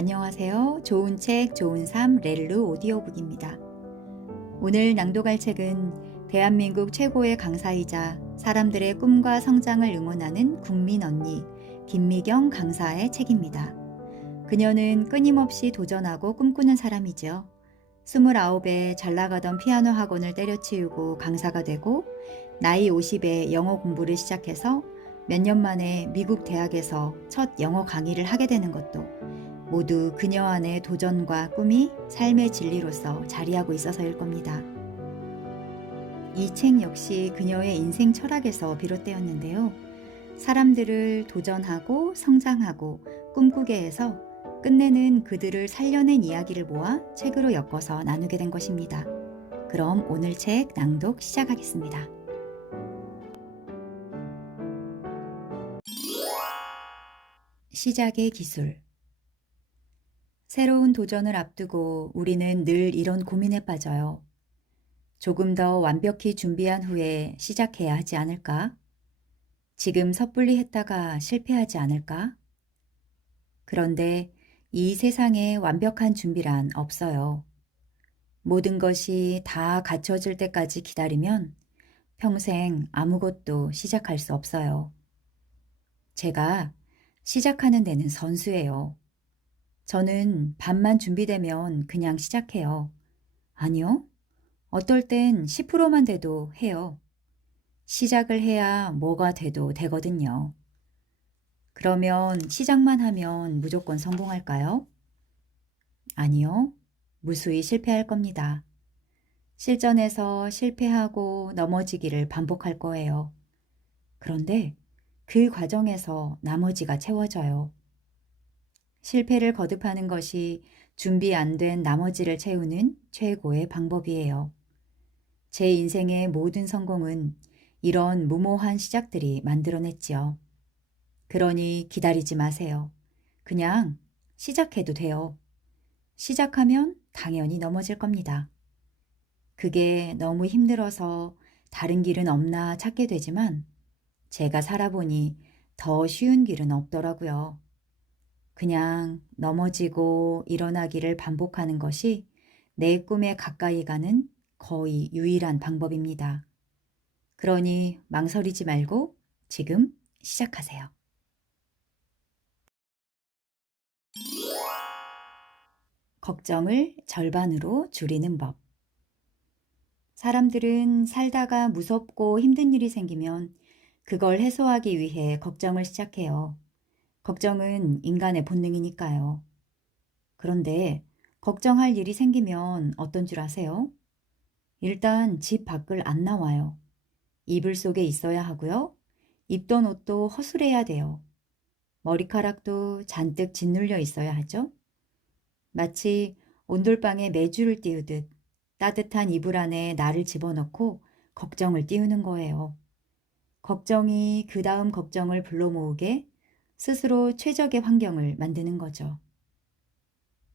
안녕하세요. 좋은 책, 좋은 삶, 렐루 오디오북입니다. 오늘 낭독할 책은 대한민국 최고의 강사이자 사람들의 꿈과 성장을 응원하는 국민 언니, 김미경 강사의 책입니다. 그녀는 끊임없이 도전하고 꿈꾸는 사람이죠. 29에 잘 나가던 피아노 학원을 때려치우고 강사가 되고 나이 50에 영어 공부를 시작해서 몇 년 만에 미국 대학에서 첫 영어 강의를 하게 되는 것도 모두 그녀 안의 도전과 꿈이 삶의 진리로서 자리하고 있어서일 겁니다. 이 책 역시 그녀의 인생 철학에서 비롯되었는데요. 사람들을 도전하고 성장하고 꿈꾸게 해서 끝내는 그들을 살려낸 이야기를 모아 책으로 엮어서 나누게 된 것입니다. 그럼 오늘 책 낭독 시작하겠습니다. 시작의 기술. 새로운 도전을 앞두고 우리는 늘 이런 고민에 빠져요. 조금 더 완벽히 준비한 후에 시작해야 하지 않을까? 지금 섣불리 했다가 실패하지 않을까? 그런데 이 세상에 완벽한 준비란 없어요. 모든 것이 다 갖춰질 때까지 기다리면 평생 아무것도 시작할 수 없어요. 제가 시작하는 데는 선수예요. 저는 반만 준비되면 그냥 시작해요. 아니요. 어떨 땐 10%만 돼도 해요. 시작을 해야 뭐가 돼도 되거든요. 그러면 시작만 하면 무조건 성공할까요? 아니요. 무수히 실패할 겁니다. 실전에서 실패하고 넘어지기를 반복할 거예요. 그런데 그 과정에서 나머지가 채워져요. 실패를 거듭하는 것이 준비 안 된 나머지를 채우는 최고의 방법이에요. 제 인생의 모든 성공은 이런 무모한 시작들이 만들어냈지요. 그러니 기다리지 마세요. 그냥 시작해도 돼요. 시작하면 당연히 넘어질 겁니다. 그게 너무 힘들어서 다른 길은 없나 찾게 되지만 제가 살아보니 더 쉬운 길은 없더라고요. 그냥 넘어지고 일어나기를 반복하는 것이 내 꿈에 가까이 가는 거의 유일한 방법입니다. 그러니 망설이지 말고 지금 시작하세요. 걱정을 절반으로 줄이는 법. 사람들은 살다가 무섭고 힘든 일이 생기면 그걸 해소하기 위해 걱정을 시작해요. 걱정은 인간의 본능이니까요. 그런데 걱정할 일이 생기면 어떤 줄 아세요? 일단 집 밖을 안 나와요. 이불 속에 있어야 하고요. 입던 옷도 허술해야 돼요. 머리카락도 잔뜩 짓눌려 있어야 하죠. 마치 온돌방에 메주를 띄우듯 따뜻한 이불 안에 나를 집어넣고 걱정을 띄우는 거예요. 걱정이 그 다음 걱정을 불러 모으게 스스로 최적의 환경을 만드는 거죠.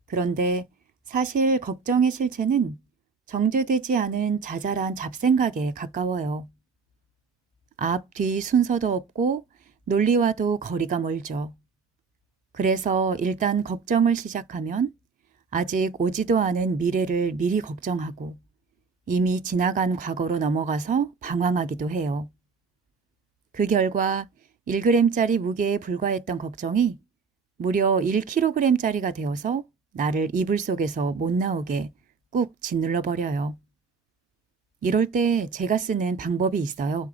그런데 사실 걱정의 실체는 정제되지 않은 자잘한 잡생각에 가까워요. 앞, 뒤 순서도 없고 논리와도 거리가 멀죠. 그래서 일단 걱정을 시작하면 아직 오지도 않은 미래를 미리 걱정하고 이미 지나간 과거로 넘어가서 방황하기도 해요. 그 결과 1g짜리 무게에 불과했던 걱정이 무려 1kg짜리가 되어서 나를 이불 속에서 못 나오게 꾹 짓눌러 버려요. 이럴 때 제가 쓰는 방법이 있어요.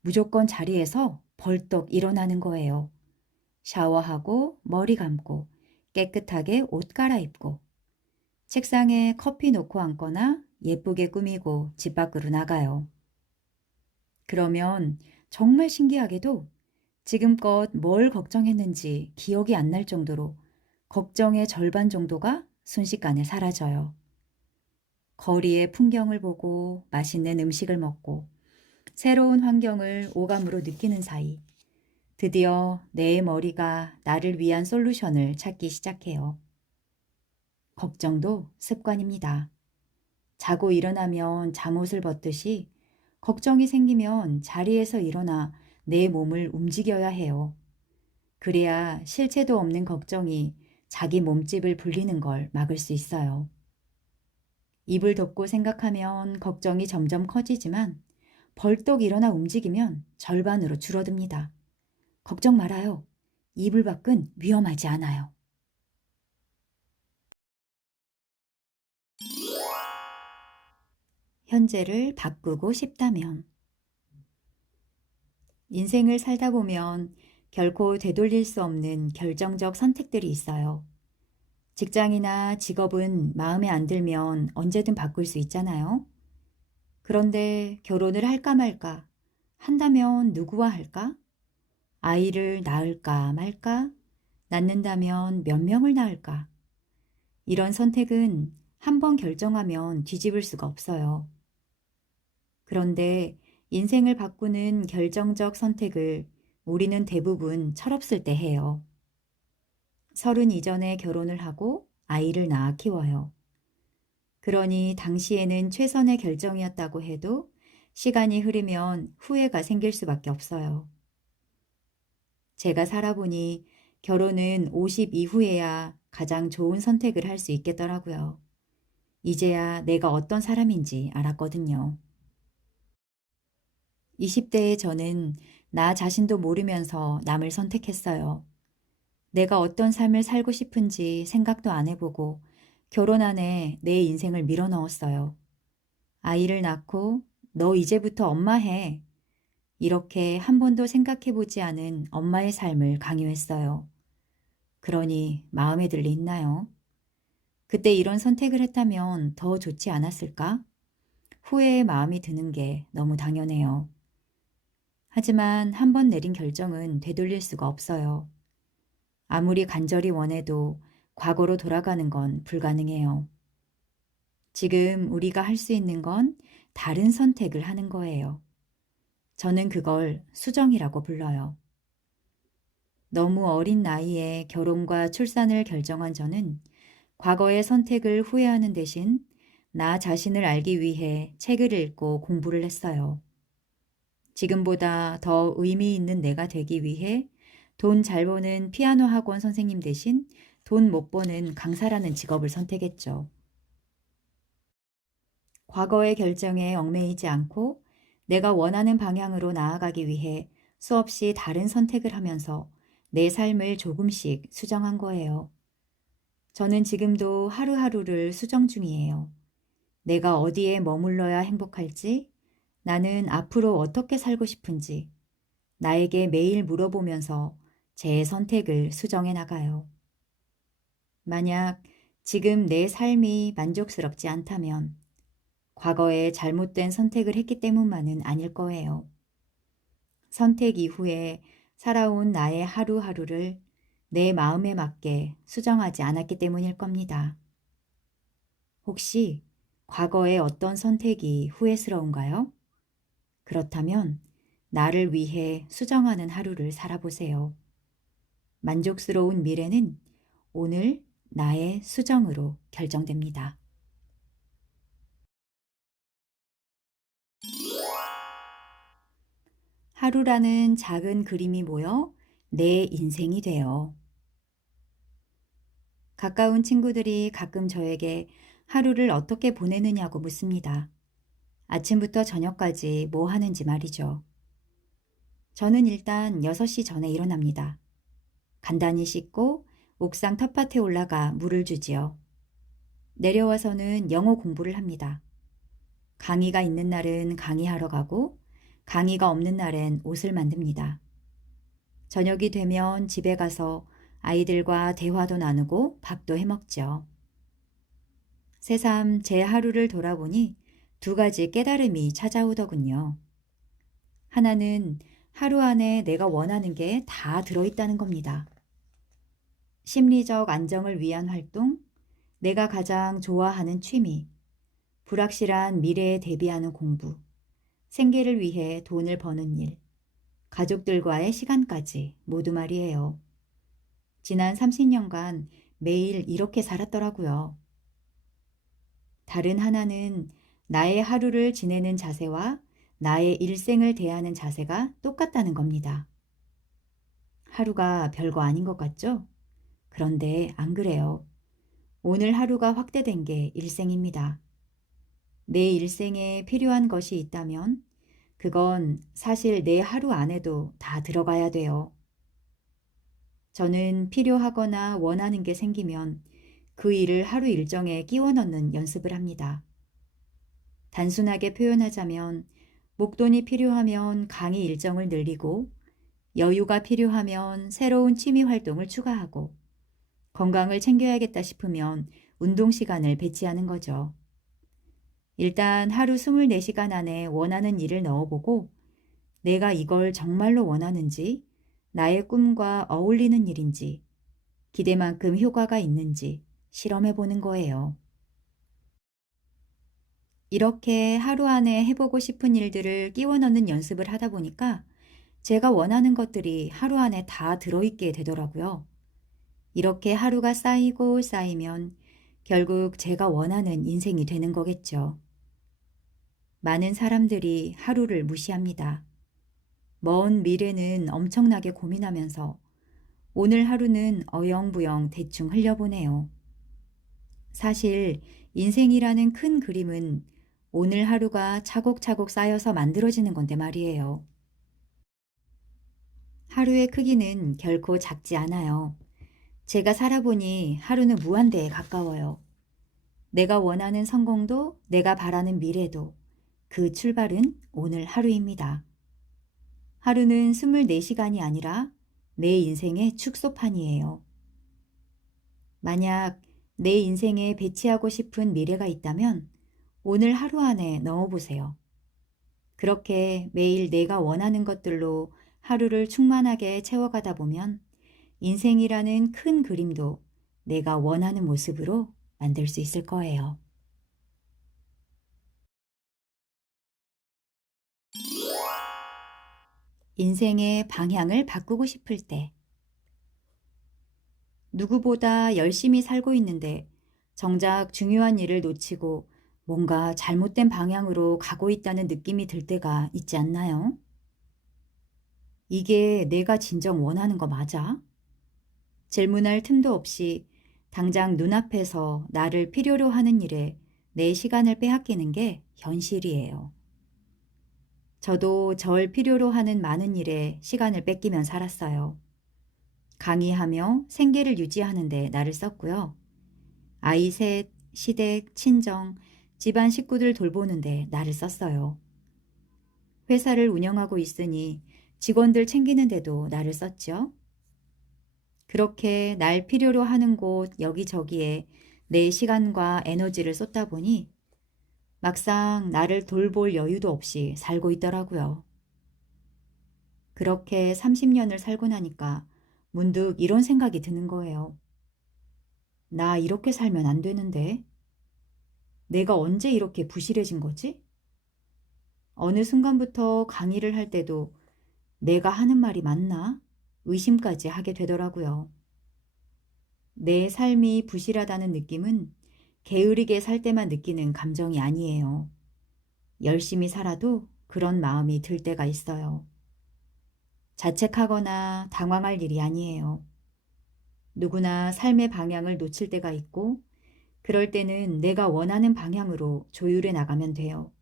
무조건 자리에서 벌떡 일어나는 거예요. 샤워하고 머리 감고 깨끗하게 옷 갈아입고 책상에 커피 놓고 앉거나 예쁘게 꾸미고 집 밖으로 나가요. 그러면 정말 신기하게도 지금껏 뭘 걱정했는지 기억이 안 날 정도로 걱정의 절반 정도가 순식간에 사라져요. 거리의 풍경을 보고 맛있는 음식을 먹고 새로운 환경을 오감으로 느끼는 사이 드디어 내 머리가 나를 위한 솔루션을 찾기 시작해요. 걱정도 습관입니다. 자고 일어나면 잠옷을 벗듯이 걱정이 생기면 자리에서 일어나 내 몸을 움직여야 해요. 그래야 실체도 없는 걱정이 자기 몸집을 불리는 걸 막을 수 있어요. 입을 덮고 생각하면 걱정이 점점 커지지만 벌떡 일어나 움직이면 절반으로 줄어듭니다. 걱정 말아요. 이불 밖은 위험하지 않아요. 현재를 바꾸고 싶다면 인생을 살다 보면 결코 되돌릴 수 없는 결정적 선택들이 있어요. 직장이나 직업은 마음에 안 들면 언제든 바꿀 수 있잖아요. 그런데 결혼을 할까 말까, 한다면 누구와 할까? 아이를 낳을까 말까? 낳는다면 몇 명을 낳을까? 이런 선택은 한 번 결정하면 뒤집을 수가 없어요. 그런데 인생을 바꾸는 결정적 선택을 우리는 대부분 철없을 때 해요. 30 이전에 결혼을 하고 아이를 낳아 키워요. 그러니 당시에는 최선의 결정이었다고 해도 시간이 흐르면 후회가 생길 수밖에 없어요. 제가 살아보니 결혼은 50 이후에야 가장 좋은 선택을 할 수 있겠더라고요. 이제야 내가 어떤 사람인지 알았거든요. 20대의 저는 나 자신도 모르면서 남을 선택했어요. 내가 어떤 삶을 살고 싶은지 생각도 안 해보고 결혼 안에 내 인생을 밀어넣었어요. 아이를 낳고 너 이제부터 엄마 해. 이렇게 한 번도 생각해보지 않은 엄마의 삶을 강요했어요. 그러니 마음에 들 리 있나요? 그때 이런 선택을 했다면 더 좋지 않았을까? 후회의 마음이 드는 게 너무 당연해요. 하지만 한 번 내린 결정은 되돌릴 수가 없어요. 아무리 간절히 원해도 과거로 돌아가는 건 불가능해요. 지금 우리가 할 수 있는 건 다른 선택을 하는 거예요. 저는 그걸 수정이라고 불러요. 너무 어린 나이에 결혼과 출산을 결정한 저는 과거의 선택을 후회하는 대신 나 자신을 알기 위해 책을 읽고 공부를 했어요. 지금보다 더 의미 있는 내가 되기 위해 돈 잘 버는 피아노 학원 선생님 대신 돈 못 버는 강사라는 직업을 선택했죠. 과거의 결정에 얽매이지 않고 내가 원하는 방향으로 나아가기 위해 수없이 다른 선택을 하면서 내 삶을 조금씩 수정한 거예요. 저는 지금도 하루하루를 수정 중이에요. 내가 어디에 머물러야 행복할지, 나는 앞으로 어떻게 살고 싶은지, 나에게 매일 물어보면서 제 선택을 수정해 나가요. 만약 지금 내 삶이 만족스럽지 않다면 과거에 잘못된 선택을 했기 때문만은 아닐 거예요. 선택 이후에 살아온 나의 하루하루를 내 마음에 맞게 수정하지 않았기 때문일 겁니다. 혹시 과거의 어떤 선택이 후회스러운가요? 그렇다면 나를 위해 수정하는 하루를 살아보세요. 만족스러운 미래는 오늘 나의 수정으로 결정됩니다. 하루라는 작은 그림이 모여 내 인생이 돼요. 가까운 친구들이 가끔 저에게 하루를 어떻게 보내느냐고 묻습니다. 아침부터 저녁까지 뭐 하는지 말이죠. 저는 일단 6시 전에 일어납니다. 간단히 씻고 옥상 텃밭에 올라가 물을 주지요. 내려와서는 영어 공부를 합니다. 강의가 있는 날은 강의하러 가고 강의가 없는 날엔 옷을 만듭니다. 저녁이 되면 집에 가서 아이들과 대화도 나누고 밥도 해먹죠. 새삼 제 하루를 돌아보니 2가지 깨달음이 찾아오더군요. 하나는 하루 안에 내가 원하는 게 다 들어있다는 겁니다. 심리적 안정을 위한 활동, 내가 가장 좋아하는 취미, 불확실한 미래에 대비하는 공부, 생계를 위해 돈을 버는 일, 가족들과의 시간까지 모두 말이에요. 지난 30년간 매일 이렇게 살았더라고요. 다른 하나는 나의 하루를 지내는 자세와 나의 일생을 대하는 자세가 똑같다는 겁니다. 하루가 별거 아닌 것 같죠? 그런데 안 그래요. 오늘 하루가 확대된 게 일생입니다. 내 일생에 필요한 것이 있다면 그건 사실 내 하루 안에도 다 들어가야 돼요. 저는 필요하거나 원하는 게 생기면 그 일을 하루 일정에 끼워 넣는 연습을 합니다. 단순하게 표현하자면 목돈이 필요하면 강의 일정을 늘리고 여유가 필요하면 새로운 취미 활동을 추가하고 건강을 챙겨야겠다 싶으면 운동 시간을 배치하는 거죠. 일단 하루 24시간 안에 원하는 일을 넣어보고 내가 이걸 정말로 원하는지, 나의 꿈과 어울리는 일인지, 기대만큼 효과가 있는지 실험해 보는 거예요. 이렇게 하루 안에 해보고 싶은 일들을 끼워 넣는 연습을 하다 보니까 제가 원하는 것들이 하루 안에 다 들어있게 되더라고요. 이렇게 하루가 쌓이고 쌓이면 결국 제가 원하는 인생이 되는 거겠죠. 많은 사람들이 하루를 무시합니다. 먼 미래는 엄청나게 고민하면서 오늘 하루는 어영부영 대충 흘려보내요. 사실 인생이라는 큰 그림은 오늘 하루가 차곡차곡 쌓여서 만들어지는 건데 말이에요. 하루의 크기는 결코 작지 않아요. 제가 살아보니 하루는 무한대에 가까워요. 내가 원하는 성공도 내가 바라는 미래도 그 출발은 오늘 하루입니다. 하루는 24시간이 아니라 내 인생의 축소판이에요. 만약 내 인생에 배치하고 싶은 미래가 있다면 오늘 하루 안에 넣어보세요. 그렇게 매일 내가 원하는 것들로 하루를 충만하게 채워가다 보면 인생이라는 큰 그림도 내가 원하는 모습으로 만들 수 있을 거예요. 인생의 방향을 바꾸고 싶을 때 누구보다 열심히 살고 있는데 정작 중요한 일을 놓치고 뭔가 잘못된 방향으로 가고 있다는 느낌이 들 때가 있지 않나요? 이게 내가 진정 원하는 거 맞아? 질문할 틈도 없이 당장 눈앞에서 나를 필요로 하는 일에 내 시간을 빼앗기는 게 현실이에요. 저도 절 필요로 하는 많은 일에 시간을 뺏기며 살았어요. 강의하며 생계를 유지하는 데 나를 썼고요. 아이 셋, 시댁, 친정, 집안 식구들 돌보는데 나를 썼어요. 회사를 운영하고 있으니 직원들 챙기는데도 나를 썼죠. 그렇게 날 필요로 하는 곳 여기저기에 내 시간과 에너지를 쏟다 보니 막상 나를 돌볼 여유도 없이 살고 있더라고요. 그렇게 30년을 살고 나니까 문득 이런 생각이 드는 거예요. 나 이렇게 살면 안 되는데? 내가 언제 이렇게 부실해진 거지? 어느 순간부터 강의를 할 때도 내가 하는 말이 맞나? 의심까지 하게 되더라고요. 내 삶이 부실하다는 느낌은 게으르게 살 때만 느끼는 감정이 아니에요. 열심히 살아도 그런 마음이 들 때가 있어요. 자책하거나 당황할 일이 아니에요. 누구나 삶의 방향을 놓칠 때가 있고, 그럴 때는 내가 원하는 방향으로 조율해 나가면 돼요.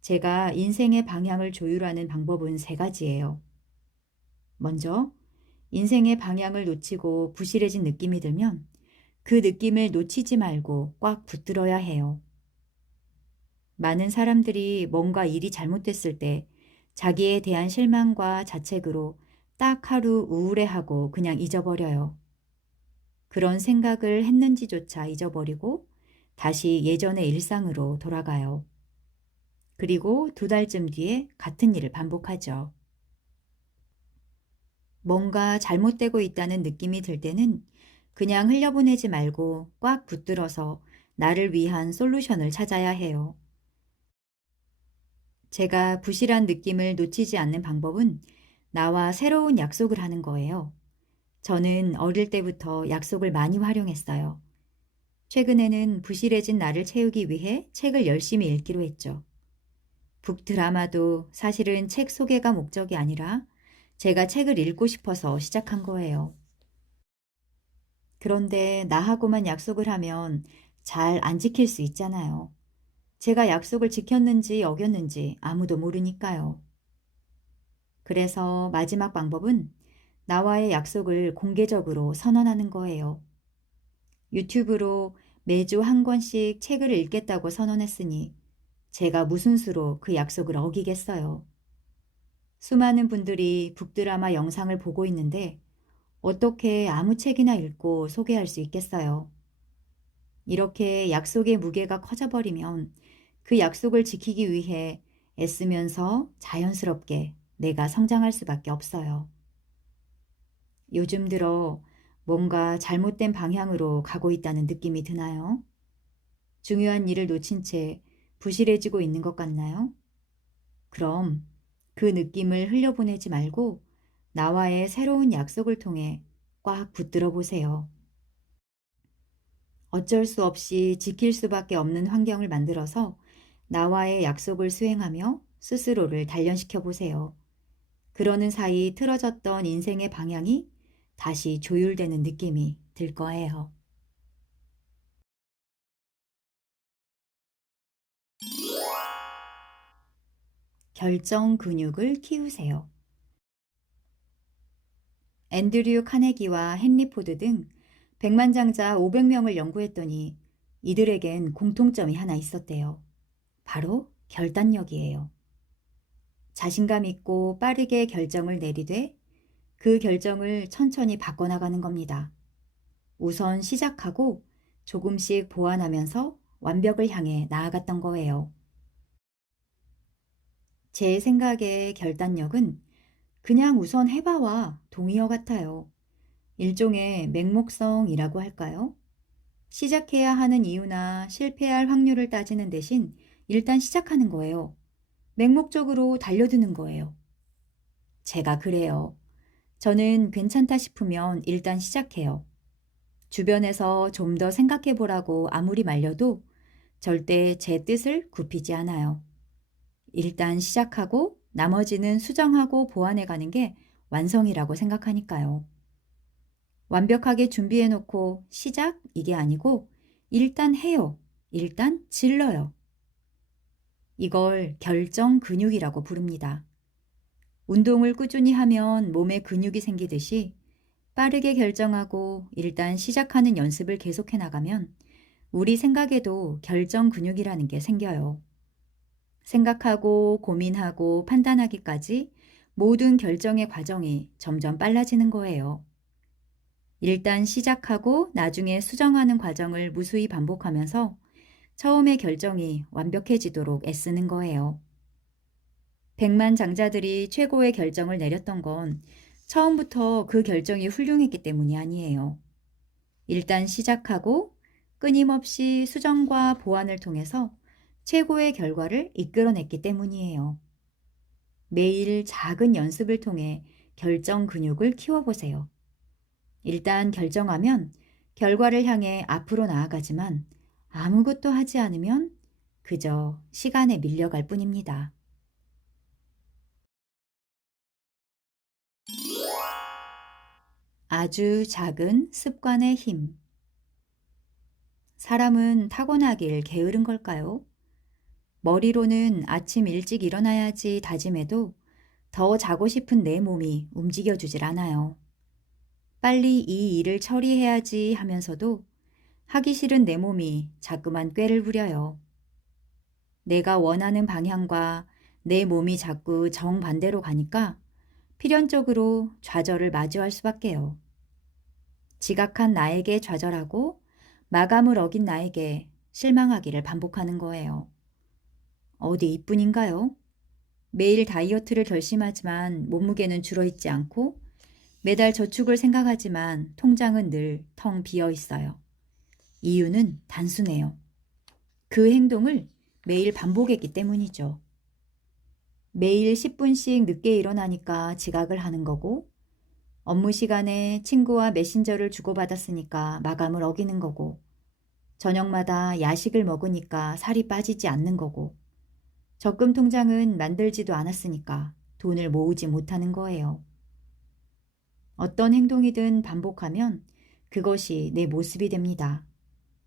제가 인생의 방향을 조율하는 방법은 세 가지예요. 먼저, 인생의 방향을 놓치고 부실해진 느낌이 들면 그 느낌을 놓치지 말고 꽉 붙들어야 해요. 많은 사람들이 뭔가 일이 잘못됐을 때 자기에 대한 실망과 자책으로 딱 하루 우울해하고 그냥 잊어버려요. 그런 생각을 했는지조차 잊어버리고 다시 예전의 일상으로 돌아가요. 그리고 2달쯤 뒤에 같은 일을 반복하죠. 뭔가 잘못되고 있다는 느낌이 들 때는 그냥 흘려보내지 말고 꽉 붙들어서 나를 위한 솔루션을 찾아야 해요. 제가 부실한 느낌을 놓치지 않는 방법은 나와 새로운 약속을 하는 거예요. 저는 어릴 때부터 약속을 많이 활용했어요. 최근에는 부실해진 나를 채우기 위해 책을 열심히 읽기로 했죠. 북 드라마도 사실은 책 소개가 목적이 아니라 제가 책을 읽고 싶어서 시작한 거예요. 그런데 나하고만 약속을 하면 잘 안 지킬 수 있잖아요. 제가 약속을 지켰는지 어겼는지 아무도 모르니까요. 그래서 마지막 방법은 나와의 약속을 공개적으로 선언하는 거예요. 유튜브로 매주 한 권씩 책을 읽겠다고 선언했으니 제가 무슨 수로 그 약속을 어기겠어요. 수많은 분들이 북드라마 영상을 보고 있는데 어떻게 아무 책이나 읽고 소개할 수 있겠어요. 이렇게 약속의 무게가 커져버리면 그 약속을 지키기 위해 애쓰면서 자연스럽게 내가 성장할 수밖에 없어요. 요즘 들어 뭔가 잘못된 방향으로 가고 있다는 느낌이 드나요? 중요한 일을 놓친 채 부실해지고 있는 것 같나요? 그럼 그 느낌을 흘려보내지 말고 나와의 새로운 약속을 통해 꽉 붙들어 보세요. 어쩔 수 없이 지킬 수밖에 없는 환경을 만들어서 나와의 약속을 수행하며 스스로를 단련시켜 보세요. 그러는 사이 틀어졌던 인생의 방향이 다시 조율되는 느낌이 들 거예요. 결정 근육을 키우세요. 앤드류 카네기와 헨리 포드 등 백만장자 500명을 연구했더니 이들에겐 공통점이 하나 있었대요. 바로 결단력이에요. 자신감 있고 빠르게 결정을 내리되 그 결정을 천천히 바꿔나가는 겁니다. 우선 시작하고 조금씩 보완하면서 완벽을 향해 나아갔던 거예요. 제 생각에 결단력은 그냥 우선 해봐와 동의어 같아요. 일종의 맹목성이라고 할까요? 시작해야 하는 이유나 실패할 확률을 따지는 대신 일단 시작하는 거예요. 맹목적으로 달려드는 거예요. 제가 그래요. 저는 괜찮다 싶으면 일단 시작해요. 주변에서 좀 더 생각해 보라고 아무리 말려도 절대 제 뜻을 굽히지 않아요. 일단 시작하고 나머지는 수정하고 보완해 가는 게 완성이라고 생각하니까요. 완벽하게 준비해 놓고 시작 이게 아니고 일단 해요. 일단 질러요. 이걸 결정 근육이라고 부릅니다. 운동을 꾸준히 하면 몸에 근육이 생기듯이 빠르게 결정하고 일단 시작하는 연습을 계속해 나가면 우리 생각에도 결정 근육이라는 게 생겨요. 생각하고 고민하고 판단하기까지 모든 결정의 과정이 점점 빨라지는 거예요. 일단 시작하고 나중에 수정하는 과정을 무수히 반복하면서 처음의 결정이 완벽해지도록 애쓰는 거예요. 백만 장자들이 최고의 결정을 내렸던 건 처음부터 그 결정이 훌륭했기 때문이 아니에요. 일단 시작하고 끊임없이 수정과 보완을 통해서 최고의 결과를 이끌어냈기 때문이에요. 매일 작은 연습을 통해 결정 근육을 키워보세요. 일단 결정하면 결과를 향해 앞으로 나아가지만 아무것도 하지 않으면 그저 시간에 밀려갈 뿐입니다. 아주 작은 습관의 힘. 사람은 타고나길 게으른 걸까요? 머리로는 아침 일찍 일어나야지 다짐해도 더 자고 싶은 내 몸이 움직여주질 않아요. 빨리 이 일을 처리해야지 하면서도 하기 싫은 내 몸이 자꾸만 꾀를 부려요. 내가 원하는 방향과 내 몸이 자꾸 정반대로 가니까 필연적으로 좌절을 마주할 수밖에요. 지각한 나에게 좌절하고 마감을 어긴 나에게 실망하기를 반복하는 거예요. 어디 이뿐인가요? 매일 다이어트를 결심하지만 몸무게는 줄어있지 않고 매달 저축을 생각하지만 통장은 늘 텅 비어 있어요. 이유는 단순해요. 그 행동을 매일 반복했기 때문이죠. 매일 10분씩 늦게 일어나니까 지각을 하는 거고, 업무 시간에 친구와 메신저를 주고받았으니까 마감을 어기는 거고, 저녁마다 야식을 먹으니까 살이 빠지지 않는 거고, 적금 통장은 만들지도 않았으니까 돈을 모으지 못하는 거예요. 어떤 행동이든 반복하면 그것이 내 모습이 됩니다.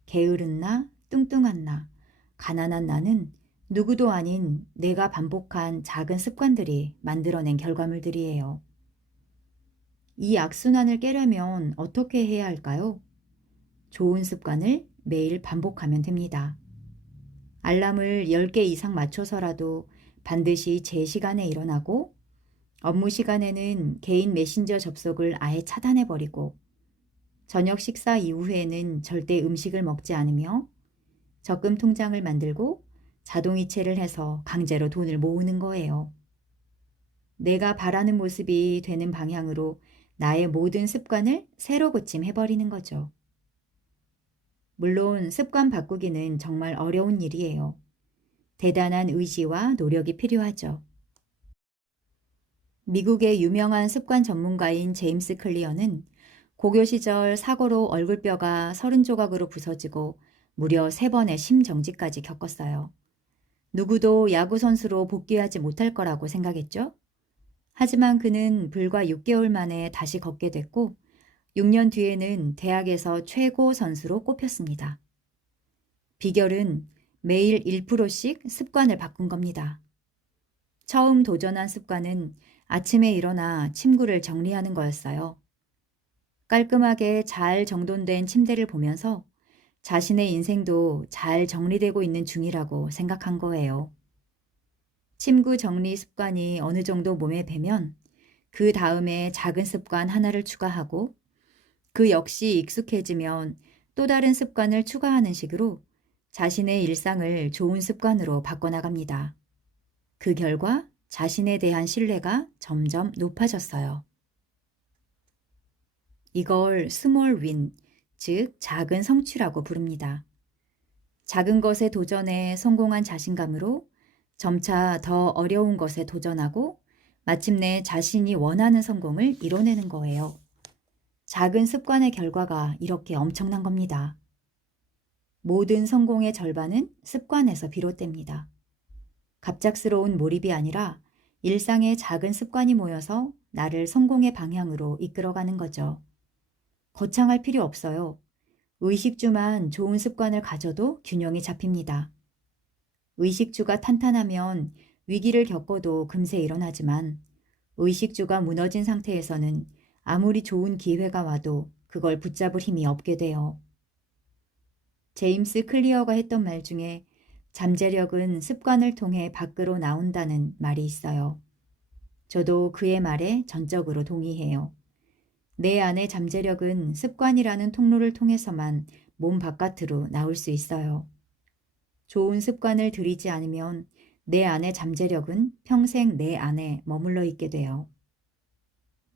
게으른 나, 뚱뚱한 나, 가난한 나는 누구도 아닌 내가 반복한 작은 습관들이 만들어낸 결과물들이에요. 이 악순환을 깨려면 어떻게 해야 할까요? 좋은 습관을 매일 반복하면 됩니다. 알람을 10개 이상 맞춰서라도 반드시 제 시간에 일어나고 업무 시간에는 개인 메신저 접속을 아예 차단해버리고 저녁 식사 이후에는 절대 음식을 먹지 않으며 적금 통장을 만들고 자동이체를 해서 강제로 돈을 모으는 거예요. 내가 바라는 모습이 되는 방향으로 나의 모든 습관을 새로 고침해버리는 거죠. 물론 습관 바꾸기는 정말 어려운 일이에요. 대단한 의지와 노력이 필요하죠. 미국의 유명한 습관 전문가인 제임스 클리어는 고교 시절 사고로 얼굴뼈가 30조각으로 부서지고 무려 3번의 심정지까지 겪었어요. 누구도 야구선수로 복귀하지 못할 거라고 생각했죠? 하지만 그는 불과 6개월 만에 다시 걷게 됐고 6년 뒤에는 대학에서 최고 선수로 꼽혔습니다. 비결은 매일 1%씩 습관을 바꾼 겁니다. 처음 도전한 습관은 아침에 일어나 침구를 정리하는 거였어요. 깔끔하게 잘 정돈된 침대를 보면서 자신의 인생도 잘 정리되고 있는 중이라고 생각한 거예요. 침구 정리 습관이 어느 정도 몸에 배면 그 다음에 작은 습관 하나를 추가하고 그 역시 익숙해지면 또 다른 습관을 추가하는 식으로 자신의 일상을 좋은 습관으로 바꿔나갑니다. 그 결과 자신에 대한 신뢰가 점점 높아졌어요. 이걸 스몰 윈, 즉 작은 성취라고 부릅니다. 작은 것에 도전해 성공한 자신감으로 점차 더 어려운 것에 도전하고 마침내 자신이 원하는 성공을 이뤄내는 거예요. 작은 습관의 결과가 이렇게 엄청난 겁니다. 모든 성공의 절반은 습관에서 비롯됩니다. 갑작스러운 몰입이 아니라 일상의 작은 습관이 모여서 나를 성공의 방향으로 이끌어가는 거죠. 거창할 필요 없어요. 의식주만 좋은 습관을 가져도 균형이 잡힙니다. 의식주가 탄탄하면 위기를 겪어도 금세 일어나지만 의식주가 무너진 상태에서는 아무리 좋은 기회가 와도 그걸 붙잡을 힘이 없게 돼요. 제임스 클리어가 했던 말 중에 잠재력은 습관을 통해 밖으로 나온다는 말이 있어요. 저도 그의 말에 전적으로 동의해요. 내 안의 잠재력은 습관이라는 통로를 통해서만 몸 바깥으로 나올 수 있어요. 좋은 습관을 들이지 않으면 내 안의 잠재력은 평생 내 안에 머물러 있게 돼요.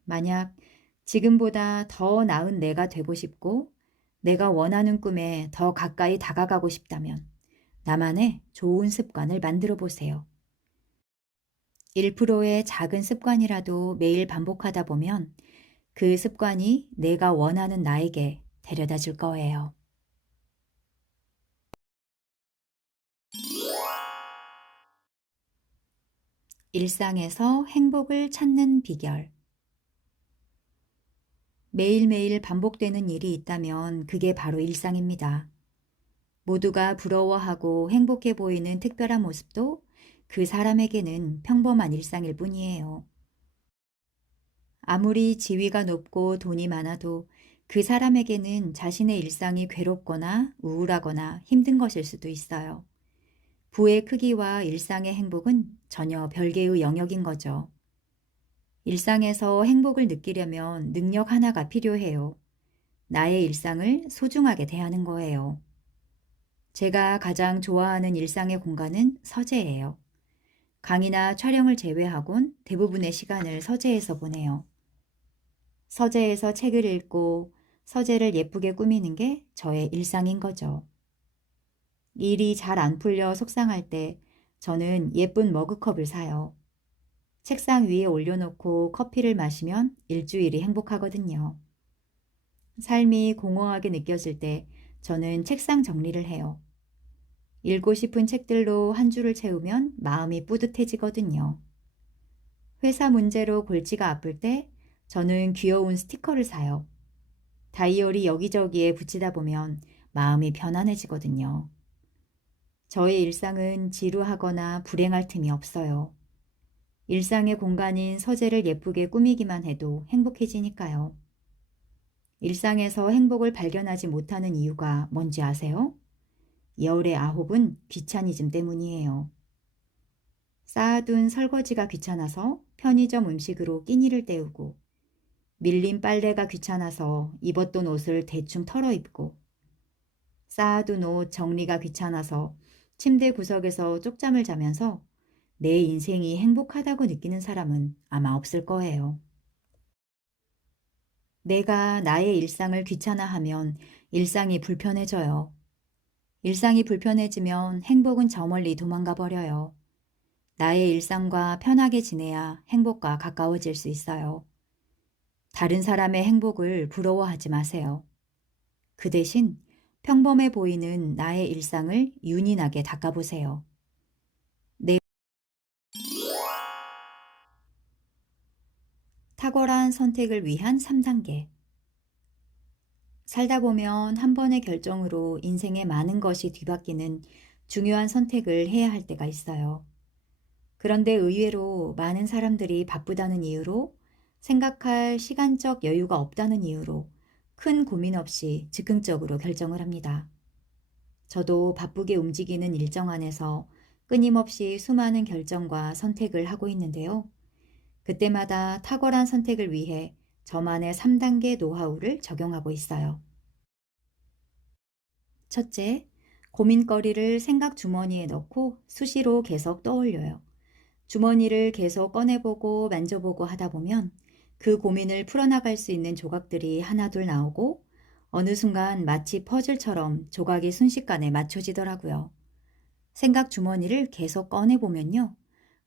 만약 지금보다 더 나은 내가 되고 싶고 내가 원하는 꿈에 더 가까이 다가가고 싶다면 나만의 좋은 습관을 만들어 보세요. 1%의 작은 습관이라도 매일 반복하다 보면 그 습관이 내가 원하는 나에게 데려다 줄 거예요. 일상에서 행복을 찾는 비결. 매일매일 반복되는 일이 있다면 그게 바로 일상입니다. 모두가 부러워하고 행복해 보이는 특별한 모습도 그 사람에게는 평범한 일상일 뿐이에요. 아무리 지위가 높고 돈이 많아도 그 사람에게는 자신의 일상이 괴롭거나 우울하거나 힘든 것일 수도 있어요. 부의 크기와 일상의 행복은 전혀 별개의 영역인 거죠. 일상에서 행복을 느끼려면 능력 하나가 필요해요. 나의 일상을 소중하게 대하는 거예요. 제가 가장 좋아하는 일상의 공간은 서재예요. 강의나 촬영을 제외하곤 대부분의 시간을 서재에서 보내요. 서재에서 책을 읽고 서재를 예쁘게 꾸미는 게 저의 일상인 거죠. 일이 잘 안 풀려 속상할 때 저는 예쁜 머그컵을 사요. 책상 위에 올려놓고 커피를 마시면 일주일이 행복하거든요. 삶이 공허하게 느껴질 때 저는 책상 정리를 해요. 읽고 싶은 책들로 한 줄을 채우면 마음이 뿌듯해지거든요. 회사 문제로 골치가 아플 때 저는 귀여운 스티커를 사요. 다이어리 여기저기에 붙이다 보면 마음이 편안해지거든요. 저의 일상은 지루하거나 불행할 틈이 없어요. 일상의 공간인 서재를 예쁘게 꾸미기만 해도 행복해지니까요. 일상에서 행복을 발견하지 못하는 이유가 뭔지 아세요? 열의 아홉은 귀차니즘 때문이에요. 쌓아둔 설거지가 귀찮아서 편의점 음식으로 끼니를 때우고, 밀린 빨래가 귀찮아서 입었던 옷을 대충 털어 입고, 쌓아둔 옷 정리가 귀찮아서 침대 구석에서 쪽잠을 자면서 내 인생이 행복하다고 느끼는 사람은 아마 없을 거예요. 내가 나의 일상을 귀찮아하면 일상이 불편해져요. 일상이 불편해지면 행복은 저 멀리 도망가 버려요. 나의 일상과 편하게 지내야 행복과 가까워질 수 있어요. 다른 사람의 행복을 부러워하지 마세요. 그 대신 평범해 보이는 나의 일상을 윤인하게 닦아보세요. 내 탁월한 선택을 위한 3단계. 살다 보면 한 번의 결정으로 인생의 많은 것이 뒤바뀌는 중요한 선택을 해야 할 때가 있어요. 그런데 의외로 많은 사람들이 바쁘다는 이유로, 생각할 시간적 여유가 없다는 이유로 큰 고민 없이 즉흥적으로 결정을 합니다. 저도 바쁘게 움직이는 일정 안에서 끊임없이 수많은 결정과 선택을 하고 있는데요. 그때마다 탁월한 선택을 위해 저만의 3단계 노하우를 적용하고 있어요. 첫째, 고민거리를 생각 주머니에 넣고 수시로 계속 떠올려요. 주머니를 계속 꺼내보고 만져보고 하다 보면 그 고민을 풀어나갈 수 있는 조각들이 하나둘 나오고, 어느 순간 마치 퍼즐처럼 조각이 순식간에 맞춰지더라고요. 생각 주머니를 계속 꺼내보면요,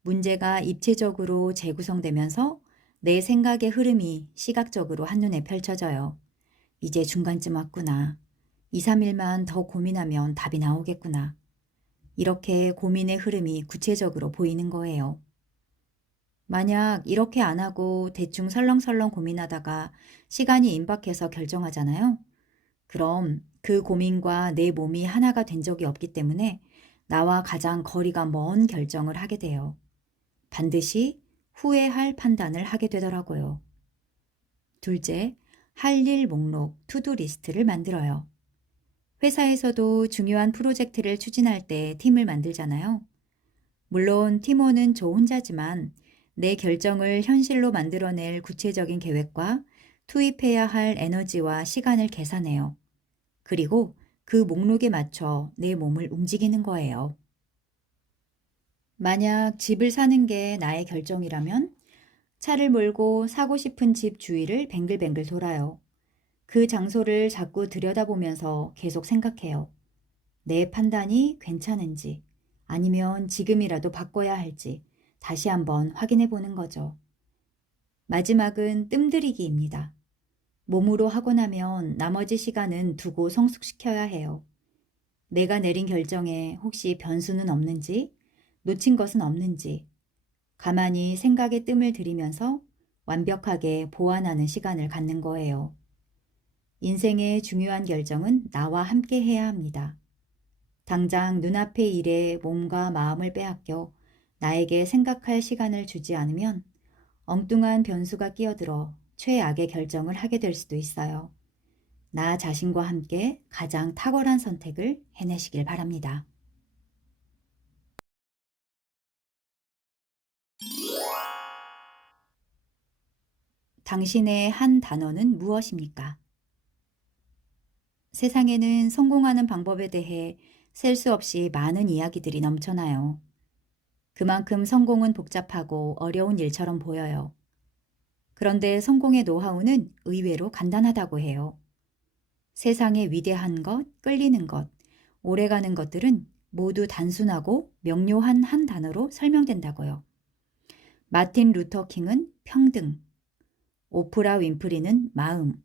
문제가 입체적으로 재구성되면서 내 생각의 흐름이 시각적으로 한눈에 펼쳐져요. 이제 중간쯤 왔구나. 2, 3일만 더 고민하면 답이 나오겠구나. 이렇게 고민의 흐름이 구체적으로 보이는 거예요. 만약 이렇게 안 하고 대충 설렁설렁 고민하다가 시간이 임박해서 결정하잖아요. 그럼 그 고민과 내 몸이 하나가 된 적이 없기 때문에 나와 가장 거리가 먼 결정을 하게 돼요. 반드시 후회할 판단을 하게 되더라고요. 둘째, 할 일 목록, 투두 리스트를 만들어요. 회사에서도 중요한 프로젝트를 추진할 때 팀을 만들잖아요. 물론 팀원은 저 혼자지만 내 결정을 현실로 만들어낼 구체적인 계획과 투입해야 할 에너지와 시간을 계산해요. 그리고 그 목록에 맞춰 내 몸을 움직이는 거예요. 만약 집을 사는 게 나의 결정이라면 차를 몰고 사고 싶은 집 주위를 뱅글뱅글 돌아요. 그 장소를 자꾸 들여다보면서 계속 생각해요. 내 판단이 괜찮은지, 아니면 지금이라도 바꿔야 할지 다시 한번 확인해 보는 거죠. 마지막은 뜸들이기입니다. 몸으로 하고 나면 나머지 시간은 두고 성숙시켜야 해요. 내가 내린 결정에 혹시 변수는 없는지, 놓친 것은 없는지, 가만히 생각의 뜸을 들이면서 완벽하게 보완하는 시간을 갖는 거예요. 인생의 중요한 결정은 나와 함께 해야 합니다. 당장 눈앞의 일에 몸과 마음을 빼앗겨 나에게 생각할 시간을 주지 않으면 엉뚱한 변수가 끼어들어 최악의 결정을 하게 될 수도 있어요. 나 자신과 함께 가장 탁월한 선택을 해내시길 바랍니다. 당신의 한 단어는 무엇입니까? 세상에는 성공하는 방법에 대해 셀 수 없이 많은 이야기들이 넘쳐나요. 그만큼 성공은 복잡하고 어려운 일처럼 보여요. 그런데 성공의 노하우는 의외로 간단하다고 해요. 세상의 위대한 것, 끌리는 것, 오래가는 것들은 모두 단순하고 명료한 한 단어로 설명된다고요. 마틴 루터 킹은 평등, 오프라 윈프리는 마음,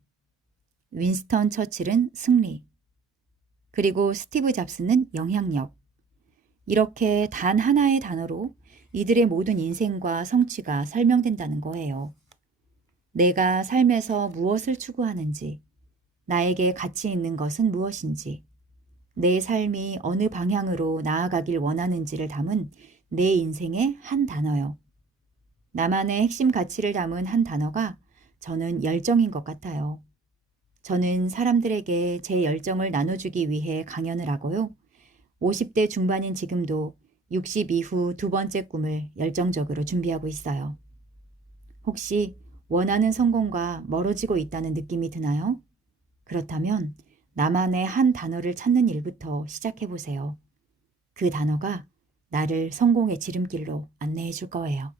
윈스턴 처칠은 승리, 그리고 스티브 잡스는 영향력. 이렇게 단 하나의 단어로 이들의 모든 인생과 성취가 설명된다는 거예요. 내가 삶에서 무엇을 추구하는지, 나에게 가치 있는 것은 무엇인지, 내 삶이 어느 방향으로 나아가길 원하는지를 담은 내 인생의 한 단어요. 나만의 핵심 가치를 담은 한 단어가 저는 열정인 것 같아요. 저는 사람들에게 제 열정을 나눠주기 위해 강연을 하고요. 50대 중반인 지금도 60 이후 두 번째 꿈을 열정적으로 준비하고 있어요. 혹시 원하는 성공과 멀어지고 있다는 느낌이 드나요? 그렇다면 나만의 한 단어를 찾는 일부터 시작해 보세요. 그 단어가 나를 성공의 지름길로 안내해 줄 거예요.